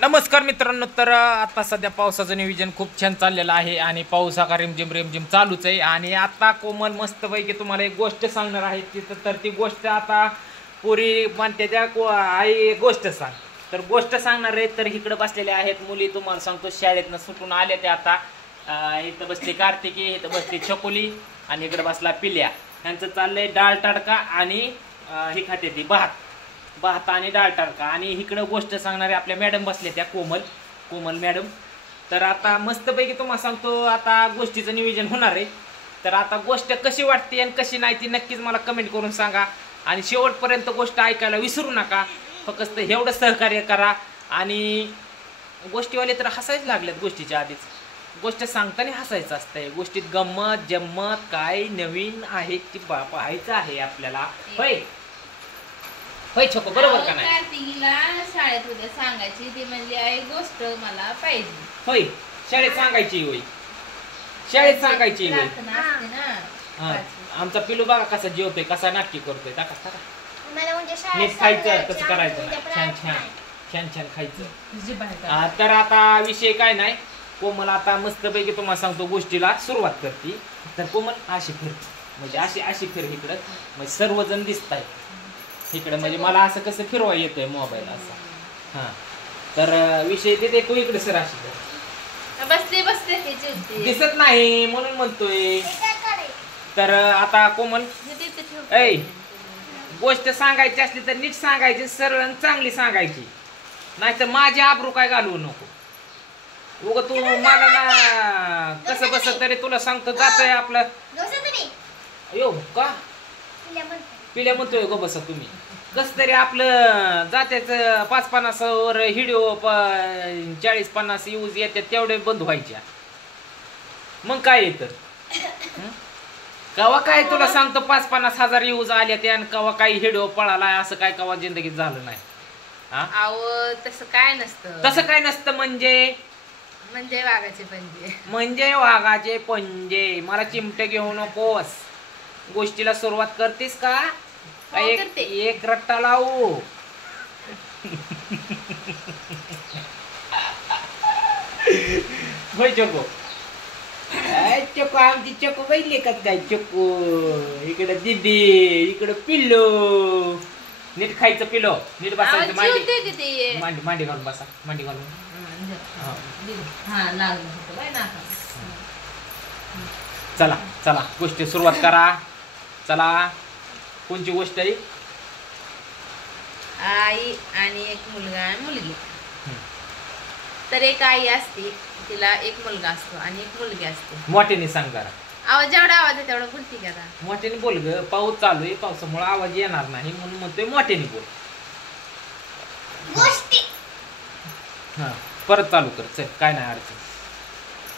नमस्कार मित्रांनो. तर आता सध्या पावसाचं नियोजन खूप छान चाललेलं आहे आणि पाऊस हा रिमझिम चालूच आहे. आणि आता कोमल मस्तपैकी तुम्हाला एक गोष्ट सांगणार आहे. तिथं तर ती गोष्ट आता पुरी म्हणते त्या आई गोष्ट सांग. तर गोष्ट सांगणार आहे. तर इकडे बसलेल्या आहेत मुली. तुम्हाला सांगतो शाळेतनं सुटून आले ते आता. इथं बसली कार्तिकी, इथं बसली छकुली आणि इकडे बसला पिल्या. यांचं चाललंय डाळ तडका आणि ही खाते ती भात आणि डाळ तडका. आणि इकडं गोष्ट सांगणारे आपल्या मॅडम बसले त्या कोमल मॅडम. तर आता मस्तपैकी तुम्हाला सांगतो आता गोष्टीचं नियोजन होणार आहे. तर आता गोष्ट कशी वाटते आणि कशी नाही ती नक्कीच मला कमेंट करून सांगा. आणि शेवटपर्यंत गोष्ट ऐकायला विसरू नका. फक्त एवढं सहकार्य करा. आणि गोष्टीवाले तर हसायच लागलेत गोष्टीच्या आधीच. गोष्ट सांगताना हसायचं असतंय. गोष्टीत गंमत जम्मत काय नवीन आहे ती पाहायचं आहे आपल्याला. होय छोको, बरोबर का नाही? कार्तिकीला शाळेत उद्या सांगायची, ती म्हणजे आई गोष्ट मला पाहिजे. होय, शाळेत सांगायची होय, शाळेत सांगायची होय. आमचा पिलू बघा कसा जेवतोय, कसा नाटकी करतोय. नीट खायचं, कसं करायचं नाही. छान खायचं. तर आता विषय काय नाही. कोमल आता मस्तपैकी तुम्हाला सांगतो गोष्टीला सुरुवात करते. तर कोमल अशी फिर, म्हणजे अशी फिर इकडं, म्हणजे सर्वजण दिसत आहे इकडे. म्हणजे मला असं कसं फिरवा येतोय मोबाईल असं. हा, तर विषय ते तू इकडे सर अशी बसते दिसत नाही म्हणून म्हणतोय. तर आता कोमल ऐ, गोष्ट सांगायची असली तर नीट सांगायची, सरळ चांगली सांगायची. नाहीतर माझी आबरू काय घालवू नको. उग तू मला ना कसं बस तरी तुला सांगतो जातोय आपलं. अयो का पिल्या म्हणतोय गो बसा तुम्ही. कस तरी आपलं जात्याच 5-50 वर व्हिडिओ 40-50 यूज येतात तेवढे बंद व्हायच्या. मग काय येत कवा काय तुला सांगतो 5-50 हजार यूज आल्या त्या आणि कवा काही व्हिडिओ पळाला असं काय कवा जिंदगीत झालं नाही. तसं काय नसतं. तसं काय नसतं म्हणजे वाघाचे पंजे. मला चिमटे घेऊ नकोस. गोष्टीला सुरुवात करतेस का? एक रट्टा लावू. होय चोको, चोको आमची चोको बैले का काय? चोको इकडे दिदी, इकडे पिल्लो. नीट खायचं पिलो, नीट बसायचं. मांडी घालून बसा, मांडी घालून. चला गोष्टी सुरुवात करा. चला, कोणची गोष्ट आहे? आई आणि एक मुलगा आणि मुलगी. तर एक आई असते, तिला एक मुलगा असतो आणि एक मुलगी असते. मोठ्याने सांग जरा. आवाज जेवढा आवाज आहे तेवढा बोलते का? मोठ्याने बोल ग, पाऊस चालू आहे, पावसामुळे आवाज येणार नाही म्हणून म्हणतोय मोठ्याने बोल. हा, परत चालू कर. चल, काय नाही अडचण.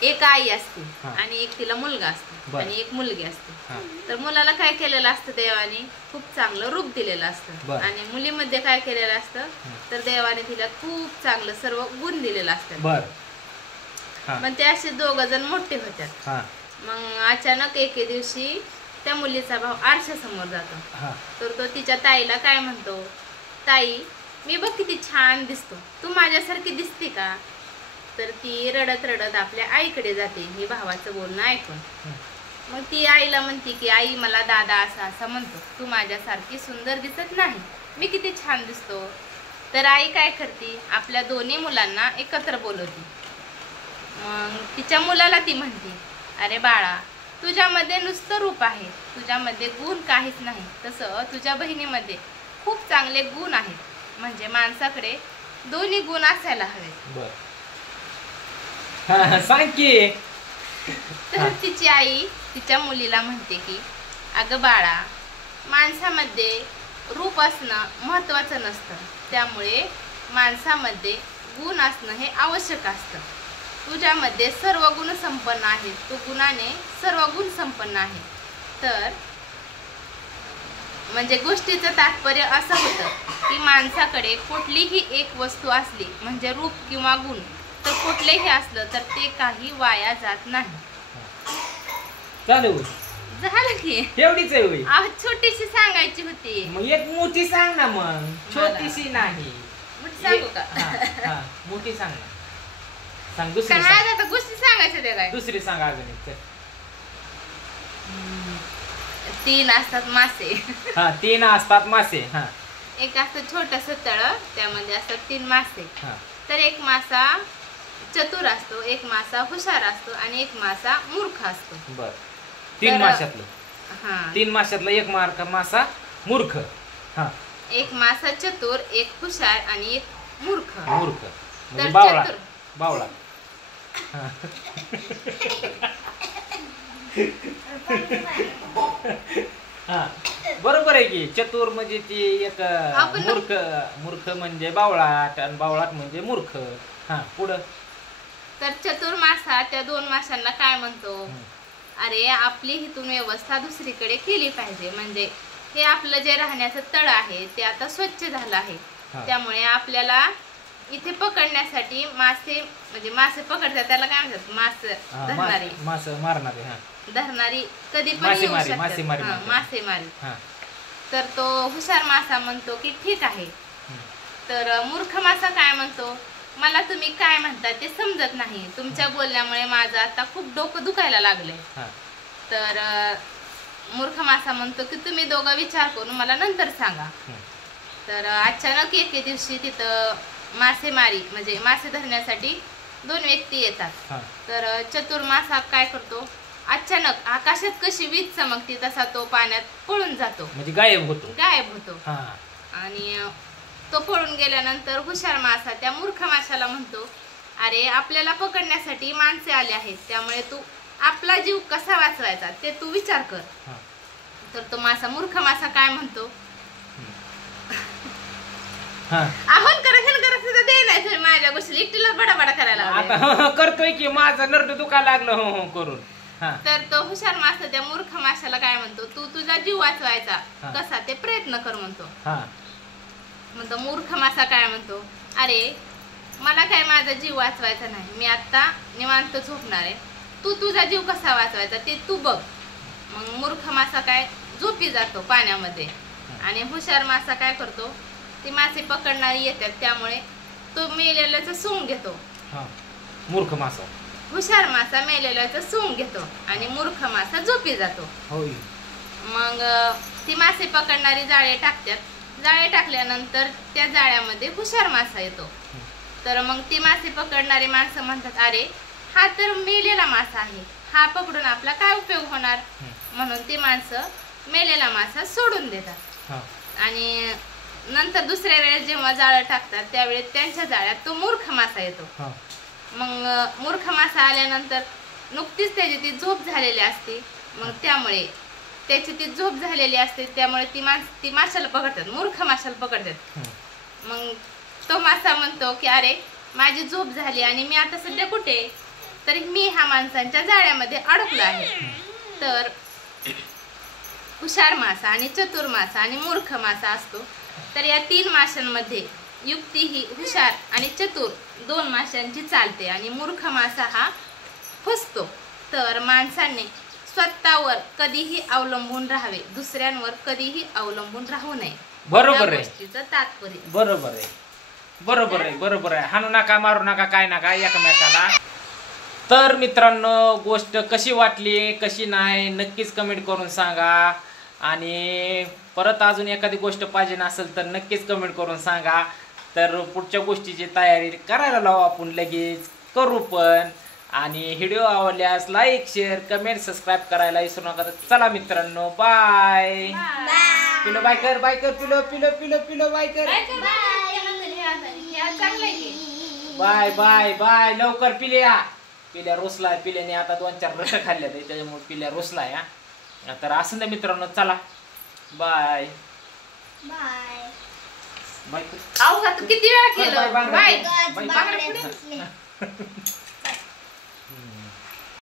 एक आई असते आणि एक तिला मुलगा असतो आणि एक मुलगी असते. तर मुलाला काय केलेलं असतं देवाने? खूप चांगलं रूप दिलेलं असतं. आणि मुलीमध्ये काय केलेलं असतं? तर देवाने तिला खूप चांगलं सर्व गुण दिलेलं असतं. मग ते असे 2 जण मोठे होतात. मग अचानक एके दिवशी त्या मुलीचा भाऊ आरशासमोर जातो. तर तो तिच्या ताईला काय म्हणतो? ताई, मी बघ किती छान दिसतो, तू माझ्यासारखी दिसते का? तर ती रडत आपल्या आईकडे जाते हे भावाचं बोलणं ऐकून. मग ती आईला म्हणते की आई, मला दादा असं म्हणतो, तू माझ्यासारखी सुंदर दिसत नाही, मी किती छान दिसतो. तर आई काय करते? आपल्या दोन्ही मुलांना एकत्र बोलवते. मग तिच्या मुलाला ती म्हणते, अरे बाळा, तुझ्यामध्ये नुसतं रूप आहे, तुझ्यामध्ये गुण काहीच नाही. तसं तुझ्या बहिणीमध्ये खूप चांगले गुण आहेत. म्हणजे माणसाकडे दोन्ही गुण असायला हवेत. सांग की. तर तिची आई तिच्या मुलीला म्हणते की, अगं बाळा, माणसामध्ये रूप असणं महत्वाचं नसतं, त्यामुळे माणसामध्ये गुण असणं हे आवश्यक असतं. तुझ्यामध्ये सर्व गुण संपन्न आहेत, तू गुणाने सर्व गुण संपन्न आहे. तर म्हणजे गोष्टीचं तात्पर्य असं होतं की माणसाकडे कुठलीही एक वस्तू असली म्हणजे रूप किंवा गुण, तर कुठलेही असलं तर ते काही वाया जात नाही. झालं की एवढीच आहे. छोटीशी सांगायची होती. मग एक मोठी सांग ना. मग छोटीशी नाही, सांगू का? मोठी सांग ना. सांग दुसरी काय आता गोष्टी सांगायच्या त्या काय? दुसरी सांग अजून एक. 3 असतात मासे. 3 असतात मासे. एक असतं छोटस तळ, त्यामध्ये असतात 3 मासे. तर एक मासा चतुर असतो, एक मासा हुशार असतो आणि एक मासा मूर्ख असतो. बर. 3 माशातलं 3 माशातला एक मासा मूर्ख. एक मासा चतुर, एक हुशार आणि एक मूर्ख. म्हणजे बावळा. बावळा. बरोबर आहे की. चतुर म्हणजे ती एक मूर्ख म्हणजे बावळाट आणि बावळाट म्हणजे मूर्ख. पुढं. तर चतुर मासा त्या 2 माशांना काय म्हणतो, अरे आपली हितून व्यवस्था दुसरीकडे केली पाहिजे. म्हणजे हे आपलं जे राहण्याचं तळ आहे ते आता स्वच्छ झालं आहे, त्यामुळे आपल्याला इथे पकडण्यासाठी मासे, म्हणजे मासे पकडतात त्याला काय म्हणतात, धरणारी कधी पण येऊ शकतात, मासेमारी. तर तो हुशार मासा म्हणतो की ठीक आहे. तर मूर्ख मासा काय म्हणतो, मला तुम्ही काय म्हणता ते समजत नाही, तुमच्या बोलण्यामुळे माझं आता खूप डोकं दुखायला लागलंय. तर मूर्ख मासा म्हणतो की तुम्ही दोघं विचार करून मला नंतर सांगा. तर अचानक एके दिवशी तिथं मासेमारी म्हणजे मासे धरण्यासाठी 2 व्यक्ती येतात. तर चतुर मासा काय करतो, अचानक आकाशात कशी वीज चमकती तसा तो पाण्यात पळून जातो, म्हणजे गायब होतो. आणि तो पळून गेल्यानंतर हुशार मासा त्या मूर्ख माशाला म्हणतो, अरे आपल्याला पकडण्यासाठी माणसे आले आहेत, त्यामुळे तू आपला जीव कसा वाचवायचा ते तू विचार कर. तर तो मासा मूर्ख मासा काय म्हणतो, आपण करा माझ्या गोष्टी एकटीला बडाबडा करायला आता करतोय की माझं नरड दुखायला लागलं करून. तर तो हुशार मासा त्या मूर्ख माशाला काय म्हणतो, तू तुझा जीव वाचवायचा कसा ते प्रयत्न कर म्हणतो. म्हणतो मूर्ख मासा काय म्हणतो, अरे मला काय माझा जीव वाचवायचा नाही, मी आता निवांत झोपणार आहे, तू तुझा जीव कसा वाचवायचा ते तू बघ. मग मूर्ख मासा काय झोपी जातो पाण्यामध्ये, आणि हुशार मासा काय करतो, ती मासे पकडणारी येतात त्यामुळे तो मेलेल्याचं सूंघ घेतो. मूर्ख मासा. हुशार मासा मेलेल्याचं सूंघ घेतो आणि मूर्ख मासा झोपी जातो. मग ती मासे पकडणारी जाळे टाकतात. जाळे टाकल्यानंतर त्या जाळ्यामध्ये हुशार मासा येतो. तर मग ती मासे पकडणारी माणसं म्हणतात, अरे हा तर मेलेला मासा आहे, हा पकडून आपला काय उपयोग होणार, म्हणून ती माणसं मेलेला मासा सोडून देतात. आणि नंतर दुसऱ्या वेळेस जेव्हा जाळं टाकतात त्यावेळेस त्यांच्या जाळ्यात तो मूर्ख मासा येतो. मग मूर्ख मासा आल्यानंतर नुकतीच त्याची ती झोप झालेली असते, मग त्यामुळे त्याची ती झोप झालेली असते त्यामुळे ती माशाला पकडतात, मूर्ख माशाला पकडतात. मग तो मासा म्हणतो की अरे माझी झोप झाली आणि मी आता सध्या कुठे, तर मी ह्या माणसांच्या जाळ्यामध्ये अडकलो आहे. तर हुशार मासा आणि चतुर मासा आणि मूर्ख मासा असतो. तर या 3 माशांमध्ये युक्ती ही हुशार आणि चतुर 2 माशांची चालते आणि मूर्ख मासा हा फसतो. तर माणसाने स्वतःवर कधीही अवलंबून राहावे, दुसऱ्यांवर कधीही अवलंबून राहू नये. बरोबर आहे. गोष्टीचं तात्पर्य बरोबर आहे. हाणू नका, मारू नका, काय नका एकमेकाला. तर मित्रांनो, गोष्ट कशी वाटली कशी नाही नक्कीच कमेंट करून सांगा. आणि परत अजून एखादी गोष्ट पाहिजे नसेल तर नक्कीच कमेंट करून सांगा. तर पुढच्या गोष्टीची तयारी करायला लावू आपण, लगेच करू पण. आणि व्हिडिओ आवडल्यास लाईक, शेअर, कमेंट, सबस्क्राईब करायला विसरू नका. चला मित्रांनो, बाय. पिलो बाय कर, बाय कर, पिलो पिलो पिलो पिलो बाय कर. Bye bye bye. लवकर पिल्या रुसलाय. पिल्याने आता 2-4 रस खाल्ल्या त्याच्यामुळे पिल्या रुसलाय. तर असं ना मित्रांनो, चला बाय बाय. बाय. किती वेळा केलं बाय.